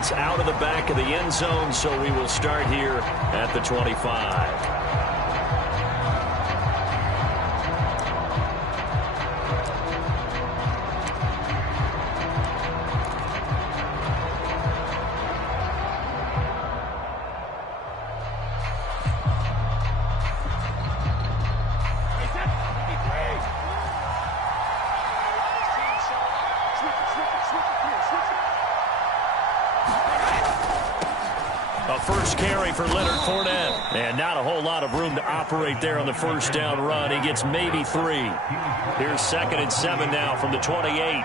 bounce out of the back of the end zone, so we will start here at the 25. First carry for Leonard Fournette. And not a whole lot of room to operate there on the first down run. He gets maybe 3. Here's 2nd and 7 now from the 28.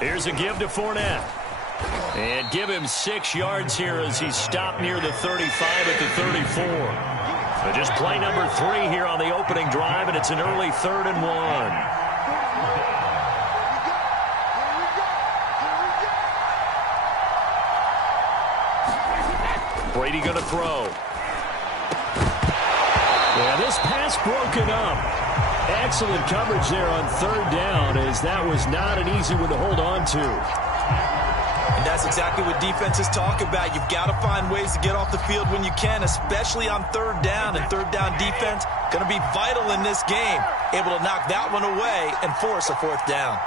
Here's a give to Fournette. And give him 6 yards here as he's stopped near the 35 at the 34. But just play number 3 here on the opening drive, and it's an early 3rd and 1. Brady going to throw. Yeah, this pass broken up. Excellent coverage there on 3rd down, as that was not an easy one to hold on to. And that's exactly what defenses talk about. You've got to find ways to get off the field when you can, especially on 3rd down. And 3rd down defense going to be vital in this game. Able to knock that one away and force a 4th down.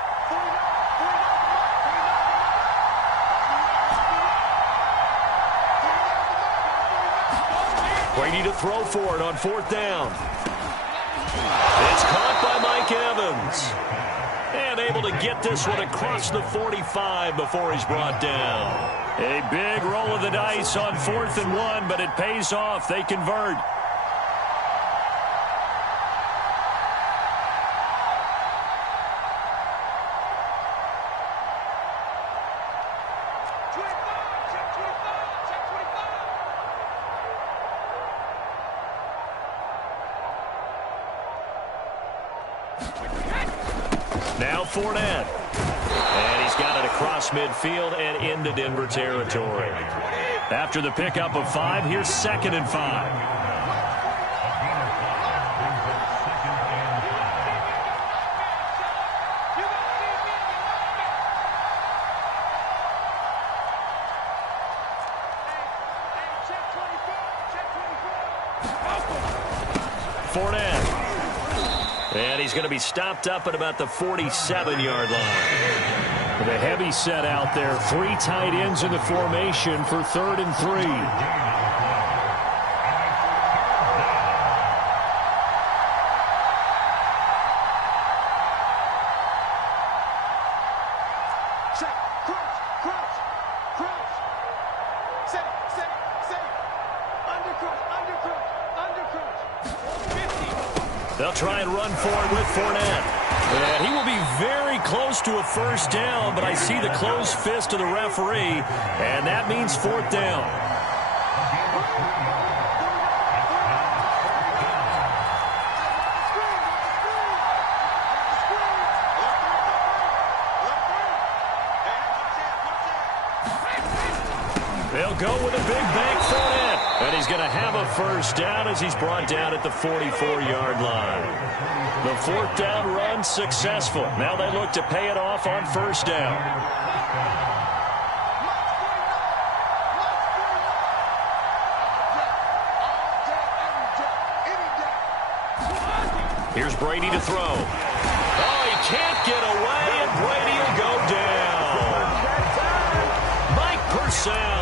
Brady to throw for it on 4th down. It's caught by Mike Evans. And able to get this one across the 45 before he's brought down. A big roll of the dice on 4th and 1, but it pays off. They convert. Now Fournette. And he's got it across midfield and into Denver territory. After the pickup of 5, here's 2nd and 5. Fournette. And he's going to be stopped up at about the 47-yard line. With a heavy set out there. 3 tight ends in the formation for 3rd and 3. They'll try and run for it with Fournette. And he will be very close to a 1st down, but I see the closed fist of the referee, and that means 4th down. They'll go with a big bank Fournette. And he's going to have a 1st down as he's brought down at the 44-yard line. The 4th down run successful. Now they look to pay it off on 1st down. Here's Brady to throw. Oh, he can't get away, and Brady will go down. Mike Purcell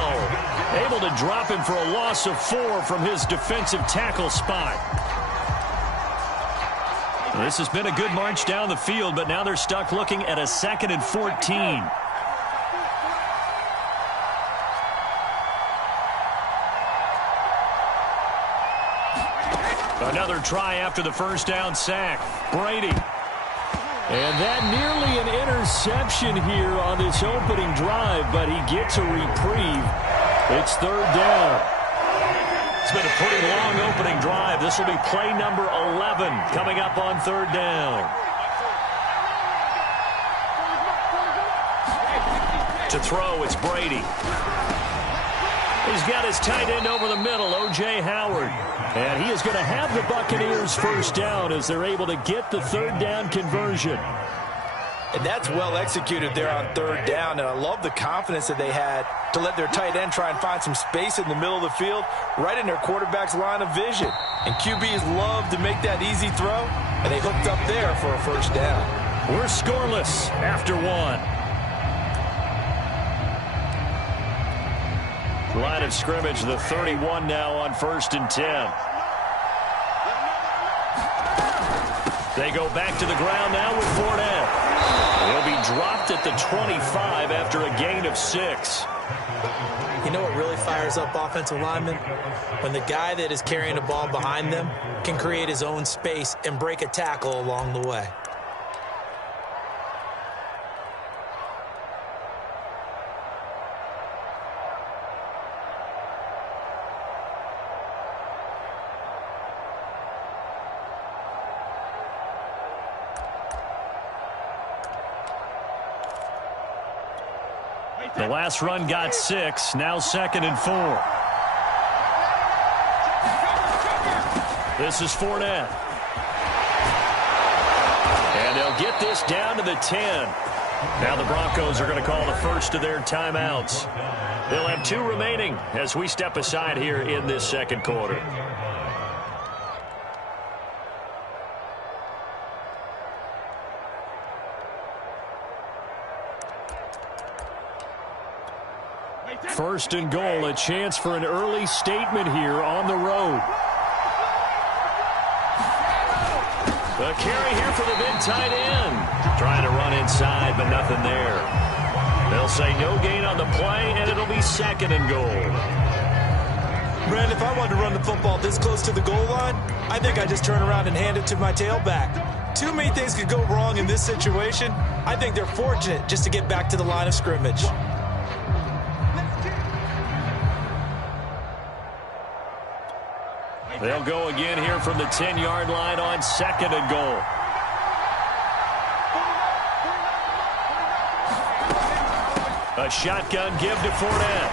able to drop him for a loss of 4 from his defensive tackle spot. This has been a good march down the field, but now they're stuck looking at a 2nd and 14. Another try after the 1st down sack. Brady. And that nearly an interception here on this opening drive, but he gets a reprieve. It's 3rd down. It's been a pretty long opening drive. This will be play number 11 coming up on third down. To throw, it's Brady. He's got his tight end over the middle, O.J. Howard. And he is going to have the Buccaneers first down as they're able to get the third down conversion. And that's well executed there on third down. And I love the confidence that they had to let their tight end try and find some space in the middle of the field, right in their quarterback's line of vision. And QBs love to make that easy throw, and they hooked up there for a first down. We're scoreless after one. Line of scrimmage, the 31 now on 1st and 10. They go back to the ground now with Fournette. He'll be dropped at the 25 after a gain of 6. You know what really fires up offensive linemen? When the guy that is carrying the ball behind them can create his own space and break a tackle along the way. The last run got 6, now 2nd and 4. This is Fournette. And they'll get this down to the 10. Now the Broncos are going to call the first of their timeouts. They'll have 2 remaining as we step aside here in this second quarter. First and goal, a chance for an early statement here on the road. The carry here for the big tight end. Trying to run inside, but nothing there. They'll say no gain on the play, and it'll be 2nd and goal. Brandon, if I wanted to run the football this close to the goal line, I think I just turn around and hand it to my tailback. Too many things could go wrong in this situation. I think they're fortunate just to get back to the line of scrimmage. They'll go again here from the 10-yard line on 2nd and goal. A shotgun give to Fournette.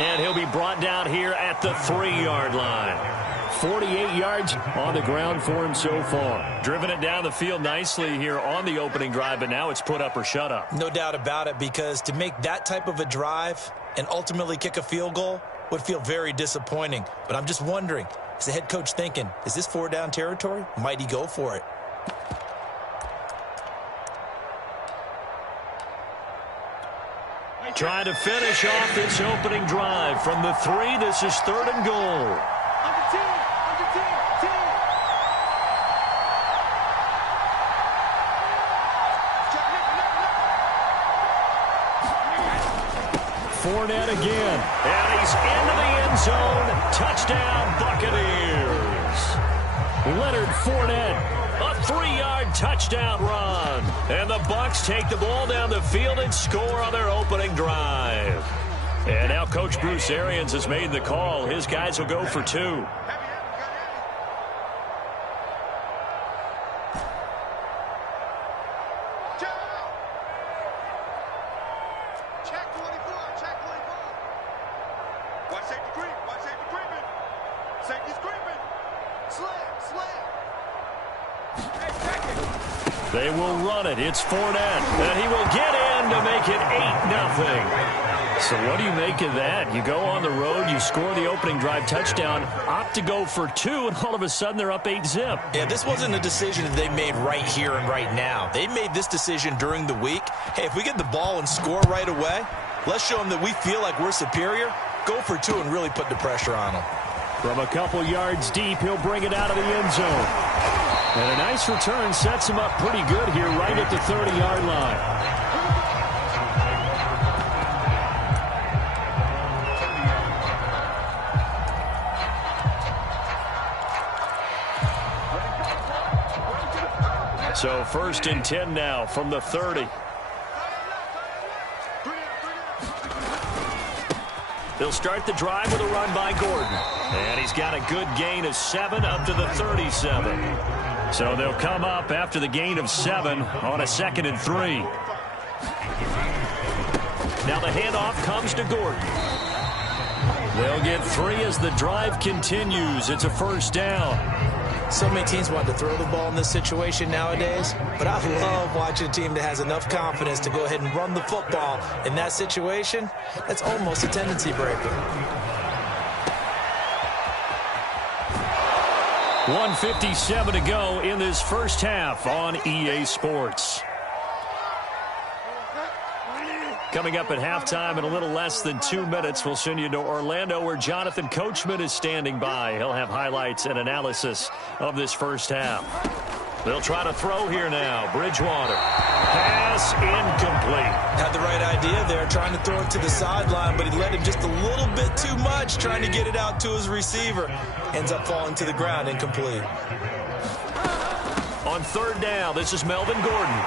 And he'll be brought down here at the 3-yard line. 48 yards on the ground for him so far. Driven it down the field nicely here on the opening drive, but now it's put up or shut up. No doubt about it, because to make that type of a drive and ultimately kick a field goal would feel very disappointing. But I'm just wondering, is the head coach thinking, is this 4-down territory? Might he go for it? Trying to finish off this opening drive from the 3. This is 3rd and goal. Fournette again, and he's into the end zone. Touchdown, Buccaneers. Leonard Fournette, a 3-yard touchdown run. And the Bucs take the ball down the field and score on their opening drive. And now Coach Bruce Arians has made the call. His guys will go for 2. They will run it. It's Fournette, and he will get in to make it 8-0. So what do you make of that? You go on the road, you score the opening drive touchdown, opt to go for 2, and all of a sudden they're up 8-zip. Yeah, this wasn't a decision that they made right here and right now. They made this decision during the week. Hey, if we get the ball and score right away, let's show them that we feel like we're superior. Go for 2 and really put the pressure on them. From a couple yards deep, he'll bring it out of the end zone. And a nice return sets him up pretty good here right at the 30-yard line. So 1st and 10 now from the 30. They'll start the drive with a run by Gordon. And he's got a good gain of 7 up to the 37. So they'll come up after the gain of 7 on a 2nd and 3. Now the handoff comes to Gordon. They'll get 3 as the drive continues. It's a first down. So many teams want to throw the ball in this situation nowadays, but I love watching a team that has enough confidence to go ahead and run the football in that situation. That's almost a tendency breaker. 1:57 to go in this first half on EA Sports. Coming up at halftime in a little less than 2 minutes, we'll send you to Orlando where Jonathan Coachman is standing by. He'll have highlights and analysis of this first half. They'll try to throw here now. Bridgewater. Pass incomplete. Had the right idea there, trying to throw it to the sideline, but he let him just a little bit too much, trying to get it out to his receiver. Ends up falling to the ground, incomplete. On 3rd down, this is Melvin Gordon.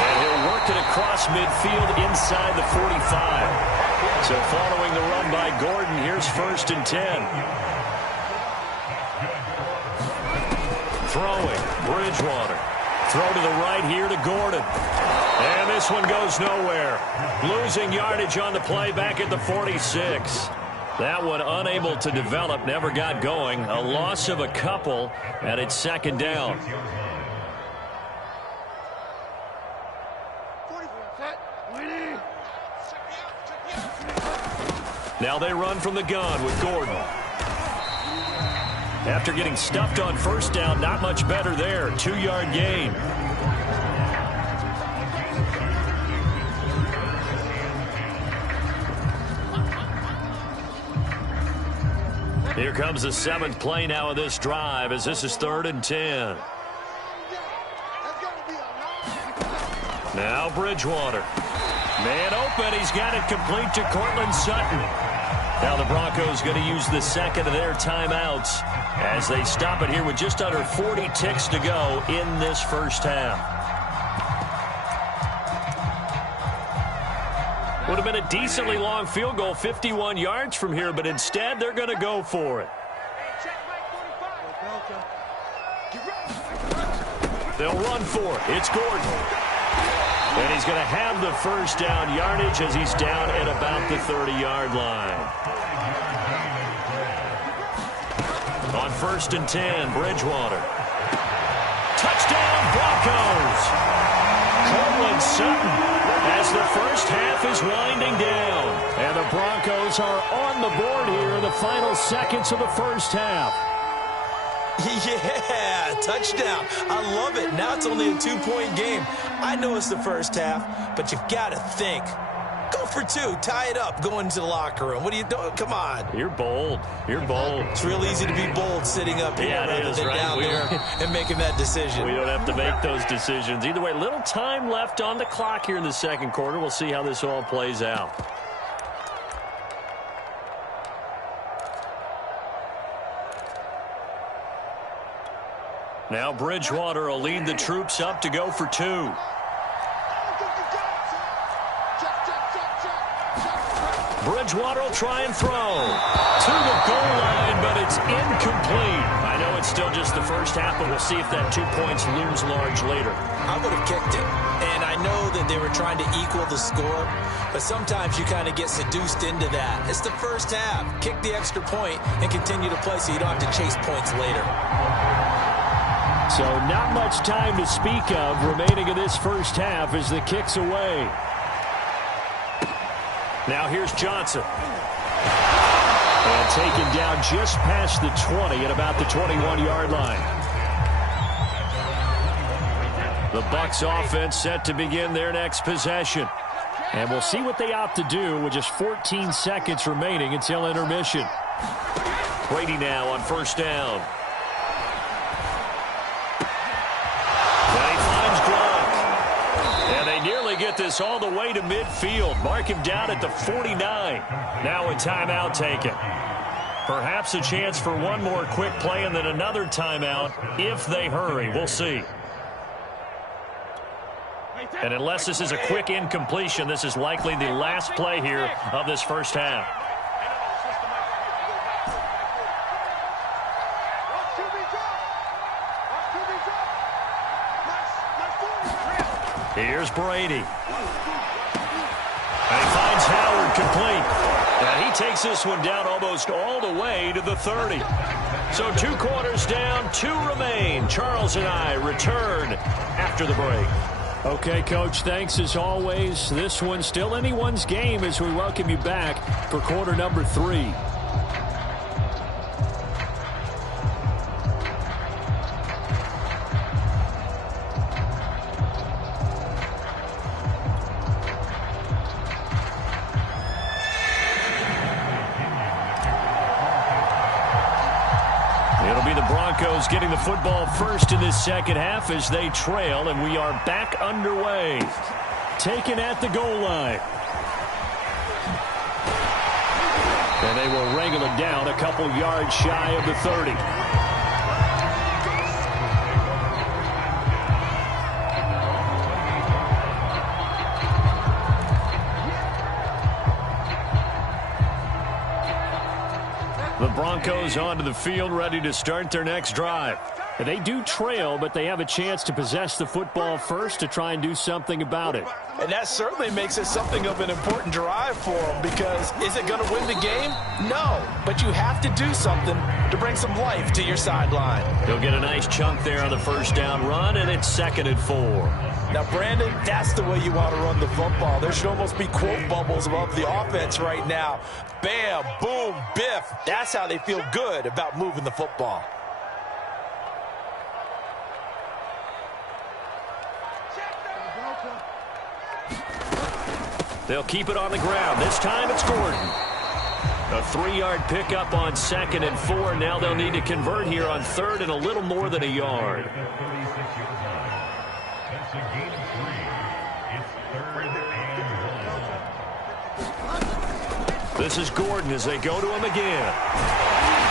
And he'll work it across midfield inside the 45. So following the run by Gordon, here's 1st and 10. Throwing, Bridgewater. Throw to the right here to Gordon. And this one goes nowhere. Losing yardage on the play back at the 46. That one unable to develop, never got going. A loss of a couple, and it's 2nd down. Now they run from the gun with Gordon. After getting stuffed on 1st down, not much better there. 2-yard gain. Here comes the 7th play now of this drive as this is 3rd and 10. Now Bridgewater. Man open. He's got it complete to Cortland Sutton. Now the Broncos going to use the 2nd of their timeouts as they stop it here with just under 40 ticks to go in this first half. Would have been a decently long field goal, 51 yards from here, but instead they're going to go for it. They'll run for it. It's Gordon. And he's going to have the first down yardage as he's down at about the 30-yard line. On 1st and 10, Bridgewater. Touchdown, Broncos! Cortland Sutton as the first half is winding down. And the Broncos are on the board here in the final seconds of the first half. Yeah, touchdown. I love it. Now it's only a 2-point game. I know it's the first half, but you've got to think. Go for 2. Tie it up. Go into the locker room. What are you doing? Come on. You're bold. You're bold. It's real easy to be bold sitting up here rather than down there and making that decision. We don't have to make those decisions. Either way, little time left on the clock here in the 2nd quarter. We'll see how this all plays out. Now Bridgewater will lead the troops up to go for 2. Bridgewater will try and throw to the goal line, but it's incomplete. I know it's still just the first half, but we'll see if that 2 points looms large later. I would have kicked it, and I know that they were trying to equal the score, but sometimes you kind of get seduced into that. It's the first half. Kick the extra point and continue to play so you don't have to chase points later. So not much time to speak of remaining in this first half as the kick's away. Now here's Johnson. And taken down just past the 20 at about the 21-yard line. The Bucs offense set to begin their next possession. And we'll see what they opt to do with just 14 seconds remaining until intermission. Brady now on 1st down. Get this all the way to midfield. Mark him down at the 49. Now a timeout taken. Perhaps a chance for one more quick play and then another timeout if they hurry. We'll see. And unless this is a quick incompletion, this is likely the last play here of this first half. Here's Brady. And he finds Howard complete. And he takes this one down almost all the way to the 30. So 2 quarters down, 2 remain. Charles and I return after the break. Okay, Coach, thanks as always. This one's still anyone's game as we welcome you back for quarter number 3. Getting the football first in this second half as they trail, and we are back underway. Taken at the goal line. And they will wrangle it down a couple yards shy of the 30. The Broncos onto the field, ready to start their next drive. And they do trail, but they have a chance to possess the football first to try and do something about it. And that certainly makes it something of an important drive for them, because is it going to win the game? No, but you have to do something to bring some life to your sideline. He'll get a nice chunk there on the first down run, and it's 2nd and 4. Now, Brandon, that's the way you want to run the football. There should almost be quote bubbles above the offense right now. Bam, boom, biff. That's how they feel good about moving the football. They'll keep it on the ground. This time it's Gordon. A 3-yard pickup on 2nd and 4. Now they'll need to convert here on 3rd and a little more than a yard. This is Gordon as they go to him again.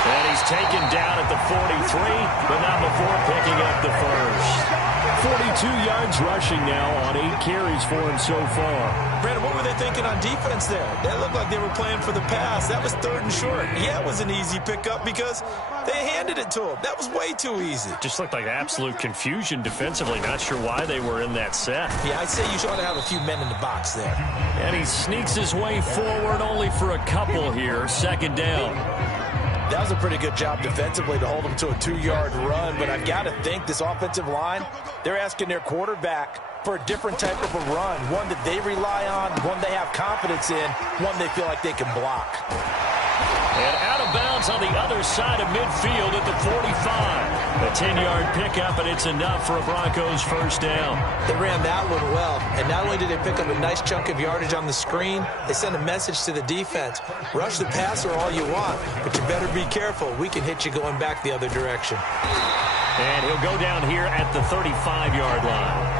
And he's taken down at the 43, but not before picking up the first. 42 yards rushing now on 8 carries for him so far. Brandon, what were they thinking on defense there? That looked like they were playing for the pass. That was 3rd and short. Yeah, it was an easy pickup because they handed it to him. That was way too easy. Just looked like absolute confusion defensively. Not sure why they were in that set. Yeah, I'd say you ought to have a few men in the box there. And he sneaks his way forward only for a couple here. 2nd down. That was a pretty good job defensively to hold them to a 2-yard run, but I've got to think this offensive line, they're asking their quarterback for a different type of a run, one that they rely on, one they have confidence in, one they feel like they can block. And out of bounds on the other side of midfield at the 45. A 10-yard pickup, and it's enough for a Broncos first down. They ran that one well, and not only did they pick up a nice chunk of yardage on the screen, they sent a message to the defense. Rush the passer all you want, but you better be careful. We can hit you going back the other direction. And he'll go down here at the 35-yard line.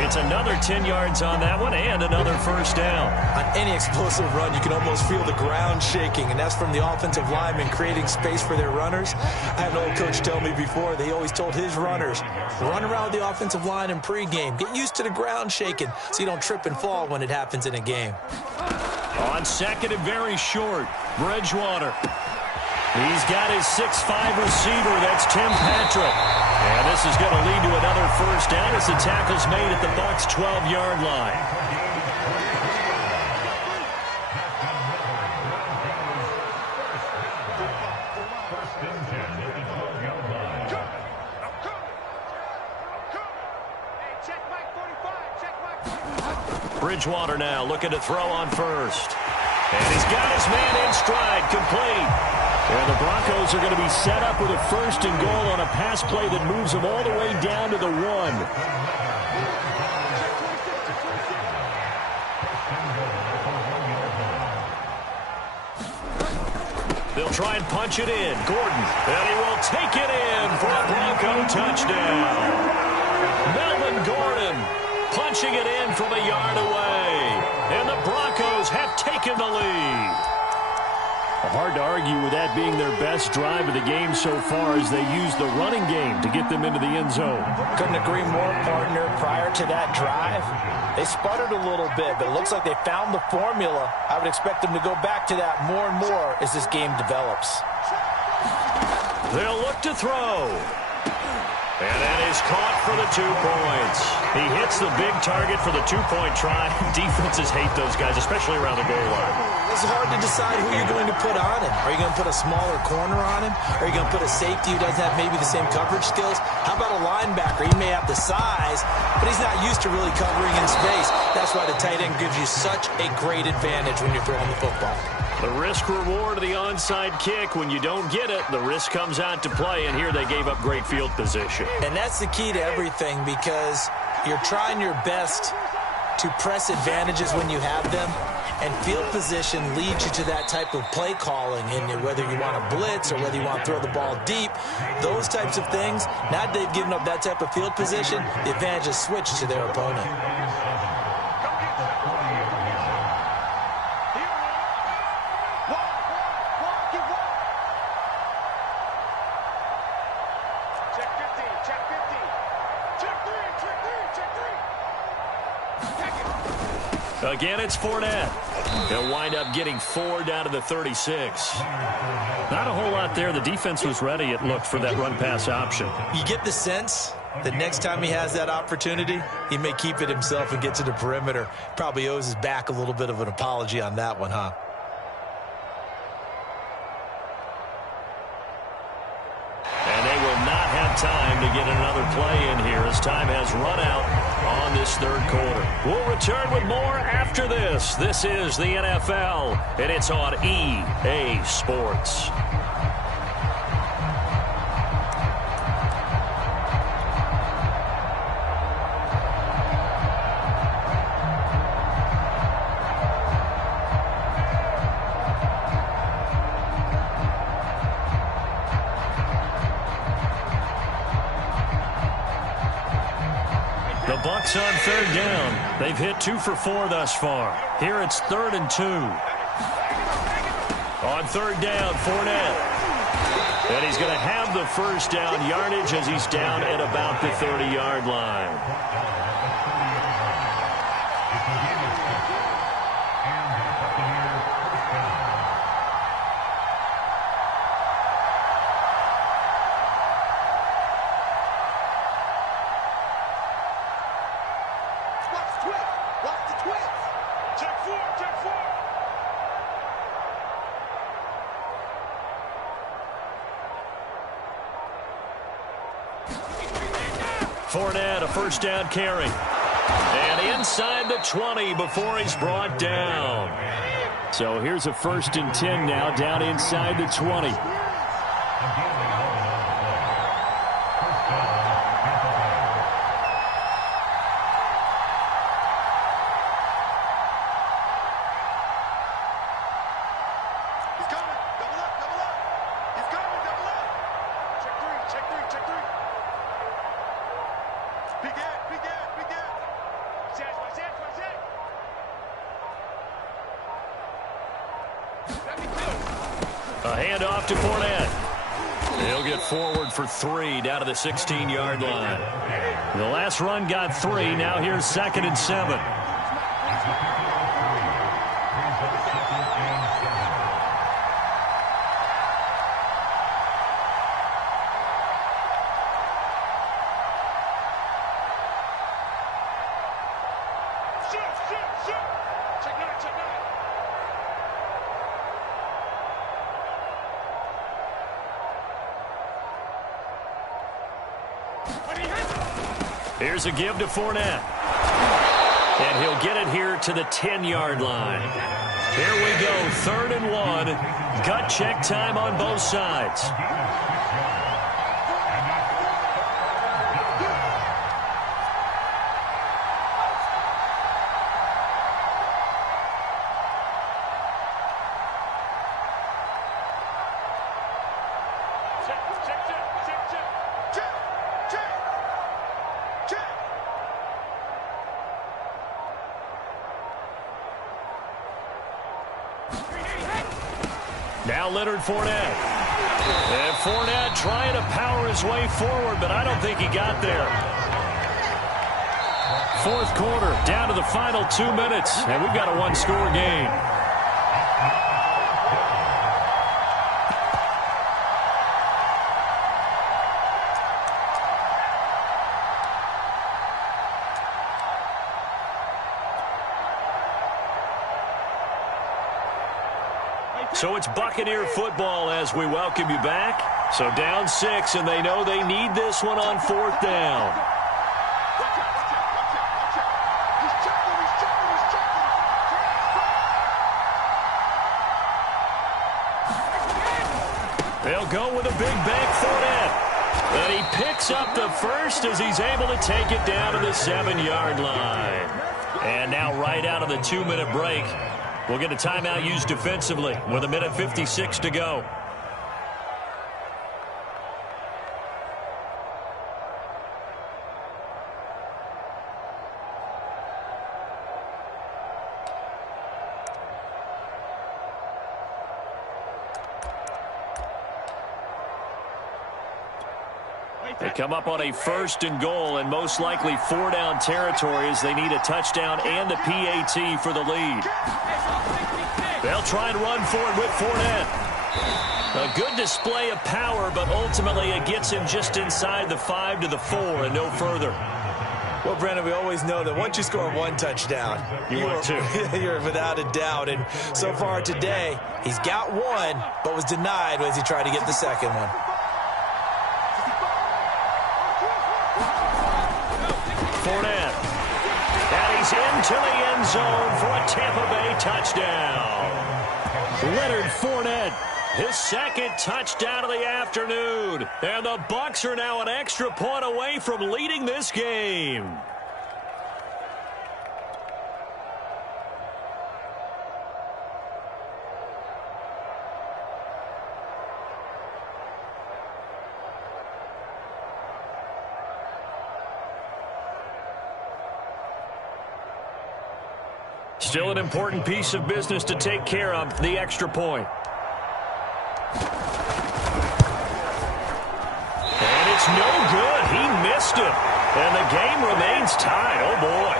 It's another 10 yards on that one and another first down. On any explosive run, you can almost feel the ground shaking, and that's from the offensive linemen creating space for their runners. I had an old coach tell me before, they always told his runners, run around the offensive line in pregame. Get used to the ground shaking so you don't trip and fall when it happens in a game. On 2nd and very short, Bridgewater. He's got his 6'5" receiver. That's Tim Patrick. And this is going to lead to another first down as the tackle's made at the Bucs' 12-yard line. Bridgewater now looking to throw on first. And he's got his man in stride, complete. And the Broncos are going to be set up with a 1st and goal on a pass play that moves them all the way down to the 1. They'll try and punch it in. Gordon, and he will take it in for a Bronco touchdown. Melvin Gordon punching it in from a yard away. And the Broncos have taken the lead. Hard to argue with that being their best drive of the game so far as they use the running game to get them into the end zone. Couldn't agree more, partner. Prior to that drive, they sputtered a little bit, but it looks like they found the formula. I would expect them to go back to that more and more as this game develops. They'll look to throw. And that is caught for the 2 points. He hits the big target for the 2-point try. Defenses hate those guys, especially around the goal line. It's hard to decide who you're going to put on him. Are you going to put a smaller corner on him? Are you going to put a safety who doesn't have maybe the same coverage skills? How about a linebacker? He may have the size, but he's not used to really covering in space. That's why the tight end gives you such a great advantage when you're throwing the football. The risk-reward of the onside kick. When you don't get it, the risk comes out to play, and here they gave up great field position. And that's the key to everything, because you're trying your best to press advantages when you have them, and field position leads you to that type of play calling. And whether you want to blitz or whether you want to throw the ball deep, those types of things, now that they've given up that type of field position, the advantage is switched to their opponent. Again, it's Fournette. He'll wind up getting 4 down to the 36. Not a whole lot there. The defense was ready, it looked, for that run-pass option. You get the sense that next time he has that opportunity, he may keep it himself and get to the perimeter. Probably owes his back a little bit of an apology on that one, huh? And they will not have time to get another play in here as time has run out on this third quarter. We'll return with more after this. This is the NFL, and it's on EA Sports. The Bucs on third down. They've hit 2 for 4 thus far. Here it's 3rd and 2. On third down, Fournette. And he's going to have the first down yardage as he's down at about the 30-yard line. Fournette, a first down carry. And inside the 20 before he's brought down. So here's a 1st and 10 now, down inside the 20. A handoff to Fournette. He'll get forward for 3 down to the 16-yard line. The last run got 3. Now here's 2nd and 7. Here's a give to Fournette. And he'll get it here to the 10-yard line. Here we go, 3rd and 1. Gut check time on both sides. Now Leonard Fournette. And Fournette trying to power his way forward, but I don't think he got there. Fourth quarter, down to the final 2 minutes, and we've got a one-score game. So it's Buccaneer football as we welcome you back. So down 6, and they know they need this one on fourth down. They'll go with a big bank Fournette. And he picks up the first as he's able to take it down to the 7-yard line. And now right out of the 2-minute break, we'll get a timeout used defensively with 1:56 to go. They come up on a 1st and goal and most likely 4-down territory as they need a touchdown and a PAT for the lead. They'll try and run for it with Fournette. A good display of power, but ultimately it gets him just inside the 5 to the 4 and no further. Well, Brandon, we always know that once you score one touchdown, you're without a doubt. And so far today, he's got one, but was denied as he tried to get the second one. Fournette. And he's into the end zone for a Tampa Bay touchdown. Leonard Fournette, his second touchdown of the afternoon. And the Bucs are now an extra point away from leading this game. Still an important piece of business to take care of, the extra point. And it's no good. He missed it. And the game remains tied. Oh, boy.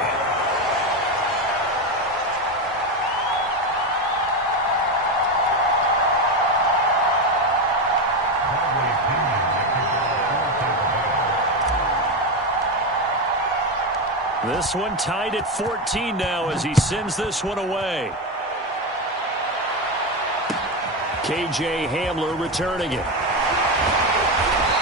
This one tied at 14 now as he sends this one away. KJ Hamler returning it.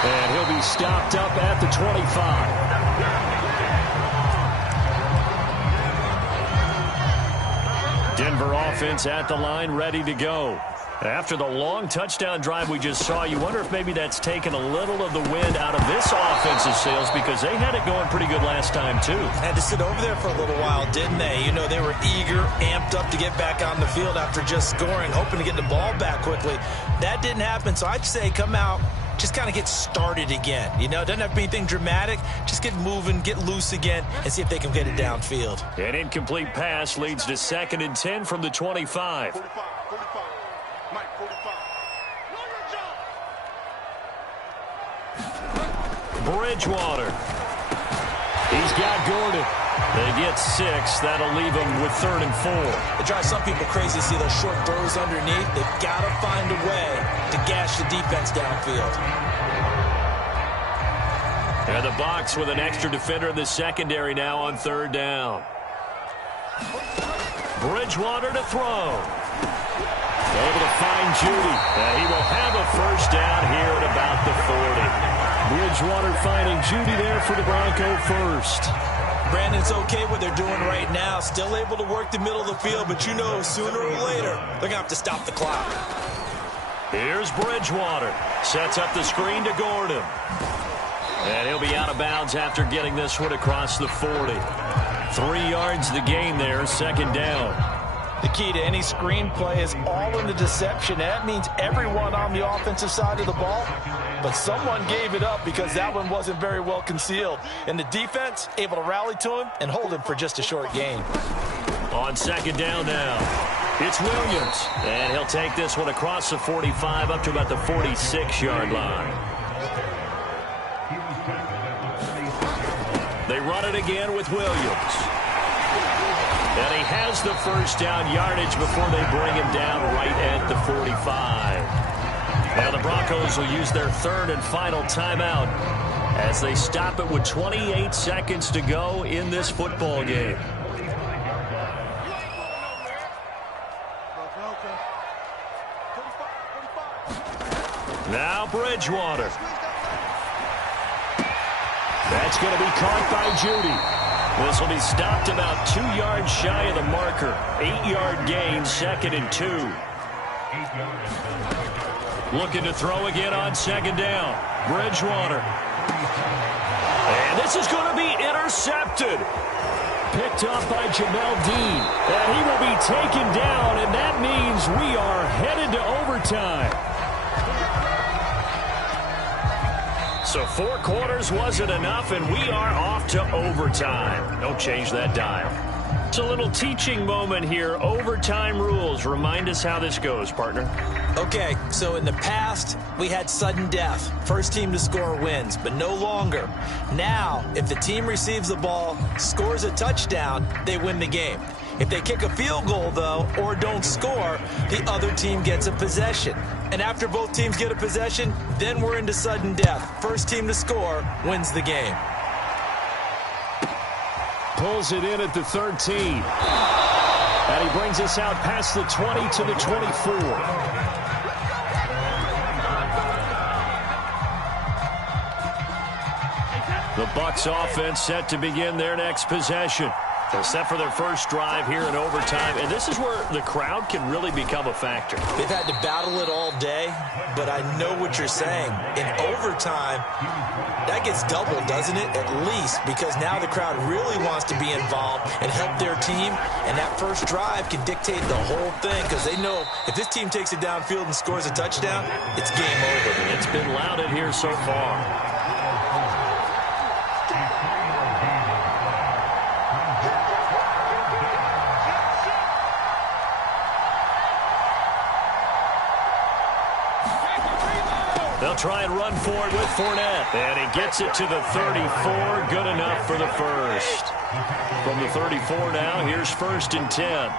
And he'll be stopped up at the 25. Denver offense at the line, ready to go. After the long touchdown drive we just saw, you wonder if maybe that's taken a little of the wind out of this offensive sails because they had it going pretty good last time, too. Had to sit over there for a little while, didn't they? You know, they were eager, amped up to get back on the field after just scoring, hoping to get the ball back quickly. That didn't happen, so I'd say come out, just kind of get started again. You know, it doesn't have to be anything dramatic. Just get moving, get loose again, and see if they can get it downfield. An incomplete pass leads to 2nd and 10 from the 25. Bridgewater. He's got Gordon. They get 6. That'll leave them with 3rd and 4. It drives some people crazy to see those short throws underneath. They've got to find a way to gash the defense downfield. And the Bucs with an extra defender in the secondary now on 3rd down. Bridgewater to throw. Able to find Judy. And he will have a 1st down here at about the 40. Bridgewater finding Judy there for the Bronco 1st. Brandon, it's okay what they're doing right now. Still able to work the middle of the field, but you know sooner or later they're going to have to stop the clock. Here's Bridgewater. Sets up the screen to Gordon. And he'll be out of bounds after getting this one across the 40. 3 yards the gain there, 2nd down. The key to any screenplay is all in the deception. That means everyone on the offensive side of the ball, but someone gave it up because that one wasn't very well concealed. And the defense able to rally to him and hold him for just a short gain. On 2nd down now. It's Williams, and he'll take this one across the 45 up to about the 46-yard line. They run it again with Williams. And he has the first down yardage before they bring him down right at the 45. Now the Broncos will use their third and final timeout as they stop it with 28 seconds to go in this football game. Now Bridgewater. That's going to be caught by Judy. This will be stopped about 2 yards shy of the marker. 8-yard gain, 2nd and 2. Looking to throw again on 2nd down. Bridgewater. And this is going to be intercepted. Picked up by Jamel Dean. And he will be taken down, and that means we are headed to overtime. So 4 quarters wasn't enough, and we are off to overtime. Don't change that dial. It's a little teaching moment here. Overtime rules. Remind us how this goes, partner. Okay, so in the past, we had sudden death. First team to score wins, but no longer. Now, if the team receives the ball, scores a touchdown, they win the game. If they kick a field goal, though, or don't score, the other team gets a possession. And after both teams get a possession, then we're into sudden death. First team to score wins the game. Pulls it in at the 13. And he brings us out past the 20 to the 24. The Bucs offense set to begin their next possession. They're set for their first drive here in overtime, and this is where the crowd can really become a factor. They've had to battle it all day, but I know what you're saying. In overtime, that gets doubled, doesn't it? At least, because now the crowd really wants to be involved and help their team, and that first drive can dictate the whole thing because they know if this team takes it downfield and scores a touchdown, it's game over. It's been loud in here so far. They'll try and run for it with Fournette. And he gets it to the 34. Good enough for the first. From the 34 now, here's 1st and 10.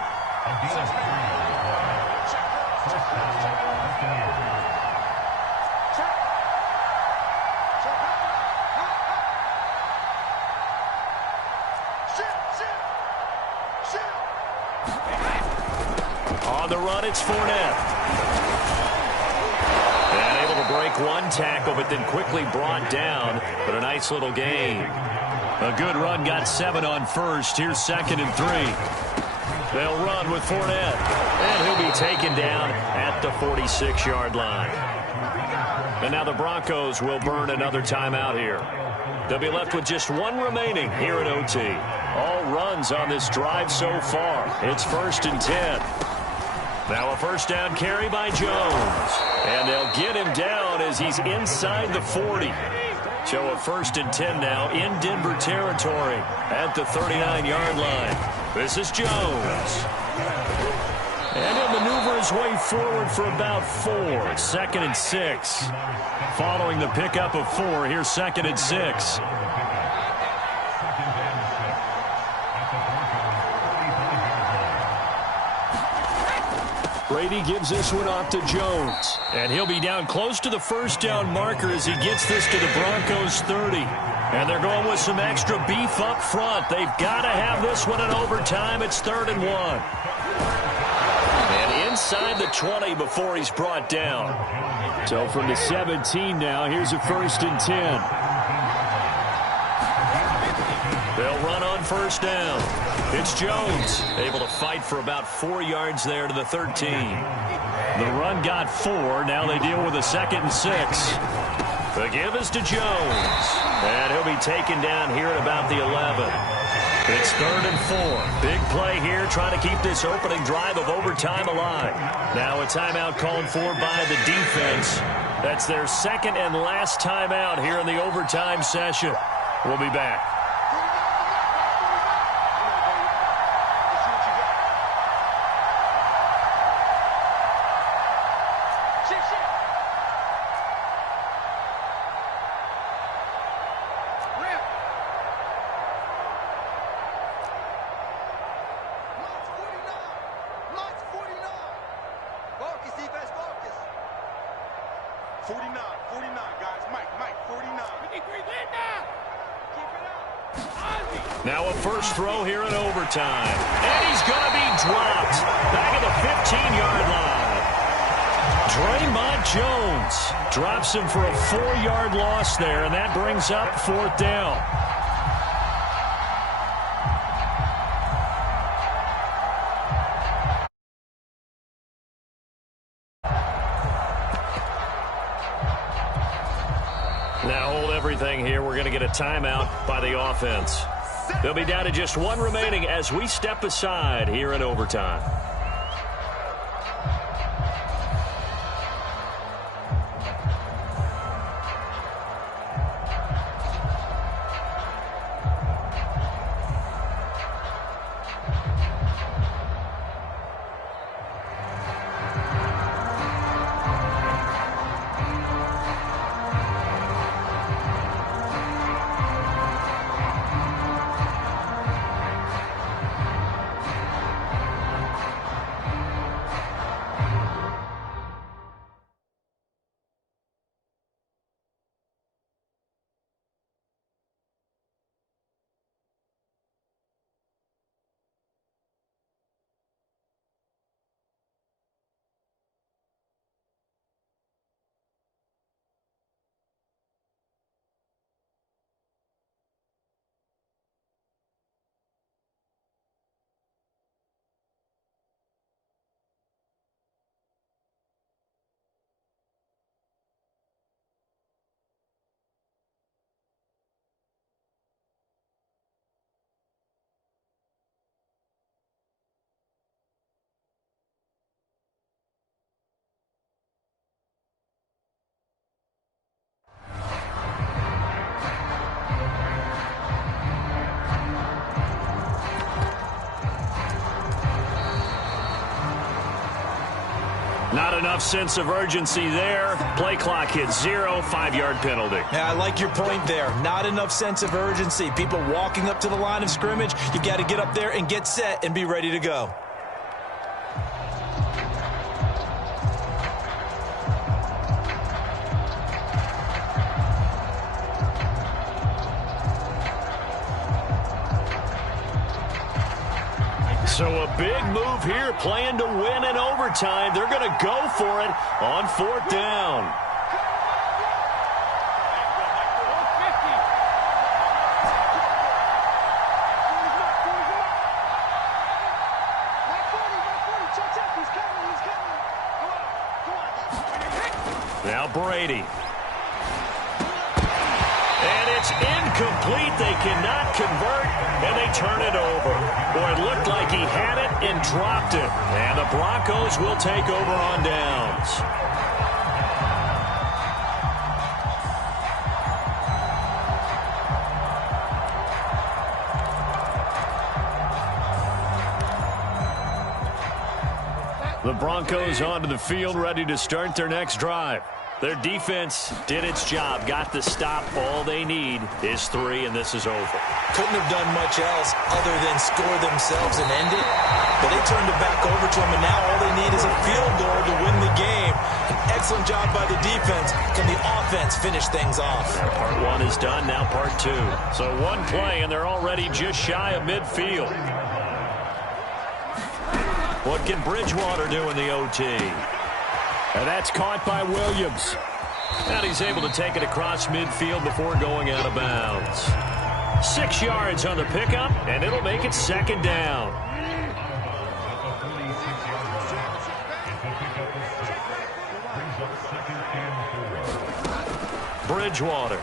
On the run, it's Fournette. Break one tackle, but then quickly brought down. But a nice little gain. A good run, got 7 on first. Here's 2nd and 3. They'll run with Fournette. And he'll be taken down at the 46-yard line. And now the Broncos will burn another timeout here. They'll be left with just 1 remaining here at OT. All runs on this drive so far. It's 1st and 10. Now a first down carry by Jones. And they'll get him down as he's inside the 40. So a 1st and 10 now in Denver territory at the 39-yard line. This is Jones. And he'll maneuver his way forward for about 4. 2nd and 6. Following the pickup of 4, here's 2nd and 6. Brady gives this one off to Jones. And he'll be down close to the first down marker as he gets this to the Broncos 30. And they're going with some extra beef up front. They've got to have this one in overtime. It's 3rd and 1. And inside the 20 before he's brought down. So from the 17 now, here's a 1st and 10. They'll run on first down. It's Jones, able to fight for about 4 yards there to the 13. The run got 4. Now they deal with a 2nd and 6. The give is to Jones. And he'll be taken down here at about the 11. It's 3rd and 4. Big play here, trying to keep this opening drive of overtime alive. Now a timeout called for by the defense. That's their 2nd and last timeout here in the overtime session. We'll be back. Now a first throw here in overtime. And he's going to be dropped. Back at the 15-yard line. Draymond Jones drops him for a 4-yard loss there, and that brings up 4th down. Now hold everything here. We're going to get a timeout by the offense. They'll be down to just one remaining as we step aside here in overtime. Not enough sense of urgency there. Play clock hits 0, 5-yard penalty. Yeah, I like your point there. Not enough sense of urgency. People walking up to the line of scrimmage. You got to get up there and get set and be ready to go. So a big move here, playing to win in overtime. They're going to go for it on 4th down. Now Brady. And it's incomplete. They cannot convert, and they turn it over. Boy, it looked like he had it and dropped it. And the Broncos will take over on downs. The Broncos onto the field, ready to start their next drive. Their defense did its job, got the stop. All they need is 3, and this is over. Couldn't have done much else other than score themselves and end it. But they turned it back over to them, and now all they need is a field goal to win the game. An excellent job by the defense. Can the offense finish things off? Now part 1 is done, now part 2. So one play, and they're already just shy of midfield. What can Bridgewater do in the OT? And that's caught by Williams. And he's able to take it across midfield before going out of bounds. 6 yards on the pickup, and it'll make it 2nd down. Bridgewater.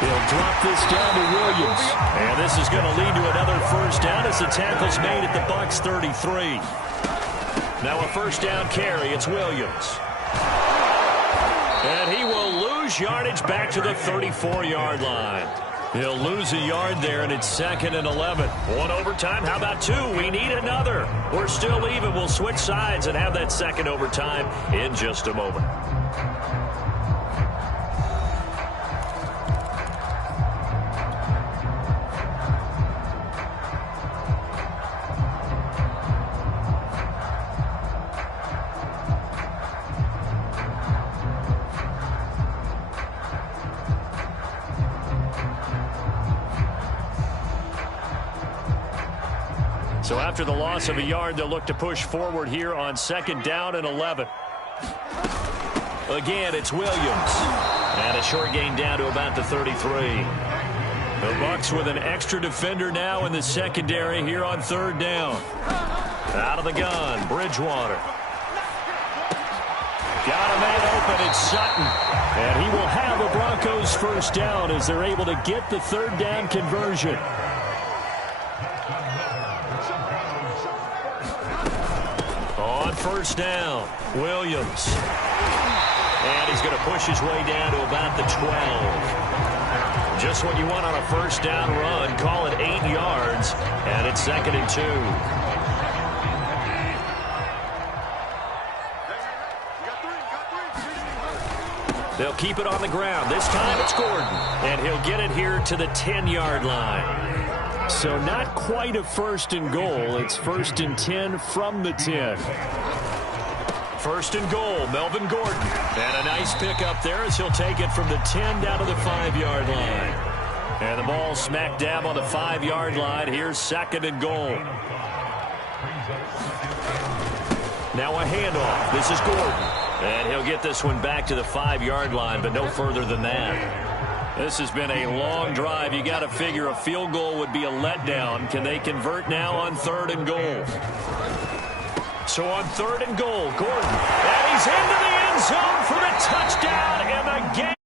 He'll drop this down to Williams. And this is going to lead to another first down as the tackle's made at the Bucs 33. Now a first down carry. It's Williams. And he will lose yardage back to the 34-yard line. He'll lose a yard there, and it's 2nd and 11. 1 overtime. How about 2? We need another. We're still even. We'll switch sides and have that 2nd overtime in just a moment. So after the loss of a yard, they'll look to push forward here on 2nd down and 11. Again, it's Williams. And a short gain down to about the 33. The Bucs with an extra defender now in the secondary here on 3rd down. Out of the gun, Bridgewater. Got a man open, it's Sutton. And he will have the Broncos 1st down as they're able to get the 3rd down conversion. On 1st down, Williams. And he's going to push his way down to about the 12. Just what you want on a 1st down run. Call it 8 yards. And it's 2nd and 2. They'll keep it on the ground. This time it's Gordon. And he'll get it here to the 10-yard line. So not quite a 1st and goal. It's 1st and 10 from the 10. 1st and goal, Melvin Gordon. And a nice pickup there as he'll take it from the 10 down to the 5-yard line. And the ball smack dab on the 5-yard line. Here's 2nd and goal. Now a handoff. This is Gordon. And he'll get this one back to the 5-yard line, but no further than that. This has been a long drive. You got to figure a field goal would be a letdown. Can they convert now on 3rd and goal? So on 3rd and goal, Gordon. And he's into the end zone for the touchdown, and the game